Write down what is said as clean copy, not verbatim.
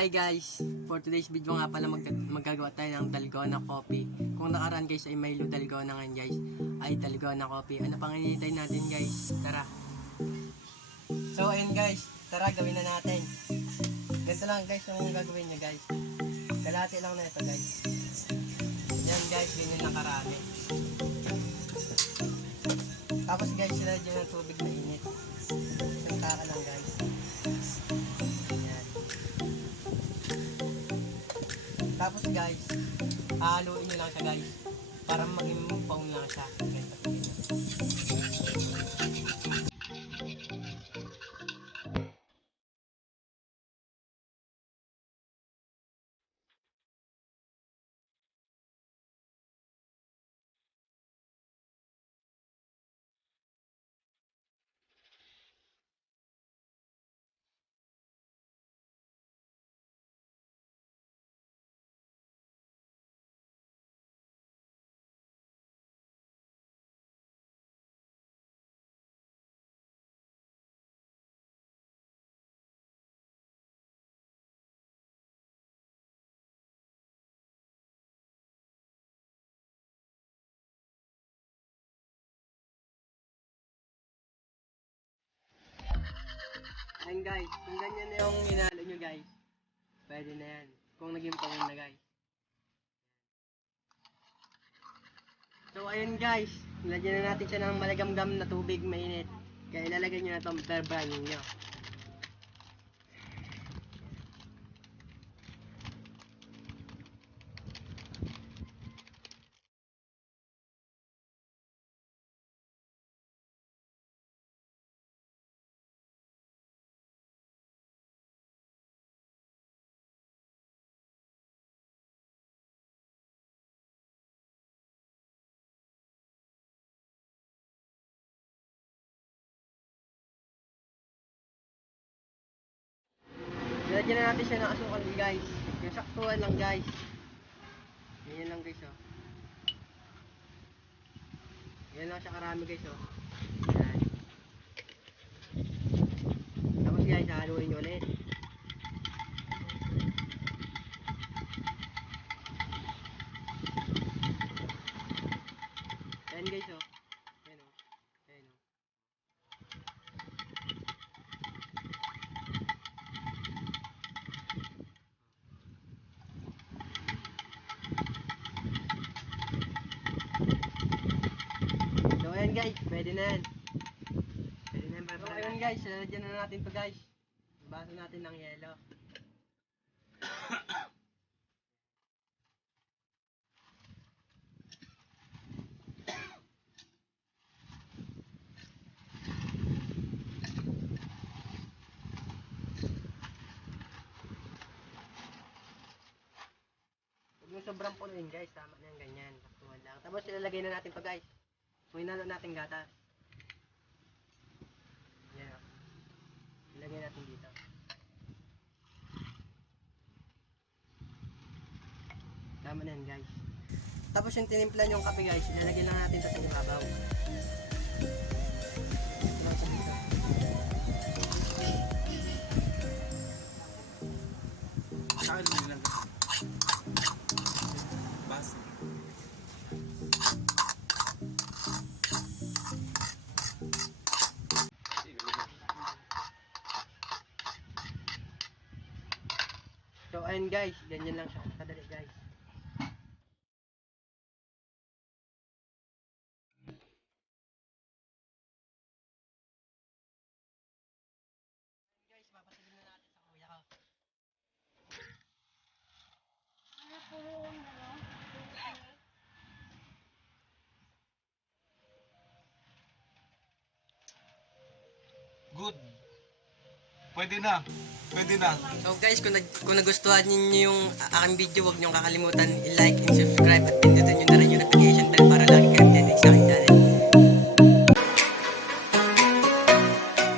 Hi guys, for today's video nga pala magagawa tayo ng dalgona coffee. Kung nakaraan guys ay Milo dalgona ngayon guys, ay dalgona coffee. Ano pang hinihintay natin guys? Tara. So ayun guys, tara gawin na natin. Ganito lang guys yung gagawin nyo guys. Kalahati lang na ito guys. Yan guys, ganyan lang karami. Tapos guys, silagyan ng tubig na init. Isang taka lang guys. Tapos guys, haluin nyo lang siya guys para maging foam lang siya. Ayan guys, kung ganyan na yung hinalo nyo guys, pwede na yan. Kung naging foam na guys. So ayun guys, nilagyan na natin siya ng malagamgam na tubig mainit. Kaya ilalagay nyo na itong bear brand nyo. Nilagyan na natin siya ng asukal guys. Yung saktuhan lang guys. Ganyan lang guys oh. Ganyan lang siya karami guys oh. Yan. Tapos guys, haluin nyo ulit. Ayan guys oh. Ayan oh. Ayan oh. So ayan guys, pwede na yan. Pwede na yan. So ayan guys, lalagyan na natin to guys. Baso natin ng yelo. Huwag yung sobrang punuin guys, tama na yung ganyan. Taktuhan lang. Tapos ilalagay na natin to guys. Kung hinalo natin gatas. Yan o. Ilagay natin dito. Tama na yan guys. Tapos yung tinimplan yung kape guys, ilalagay lang natin sa ibabaw. Ito lang sa dito. Saan mo lang bas. So ayun guys, ganyan lang siya. Kadali guys. Guys, papasilin na natin sa kuya ko. Good. Pwede na. Pwede na. So guys, kung nagustuhan niyo yung aking video, huwag niyo kakalimutan i-like and subscribe at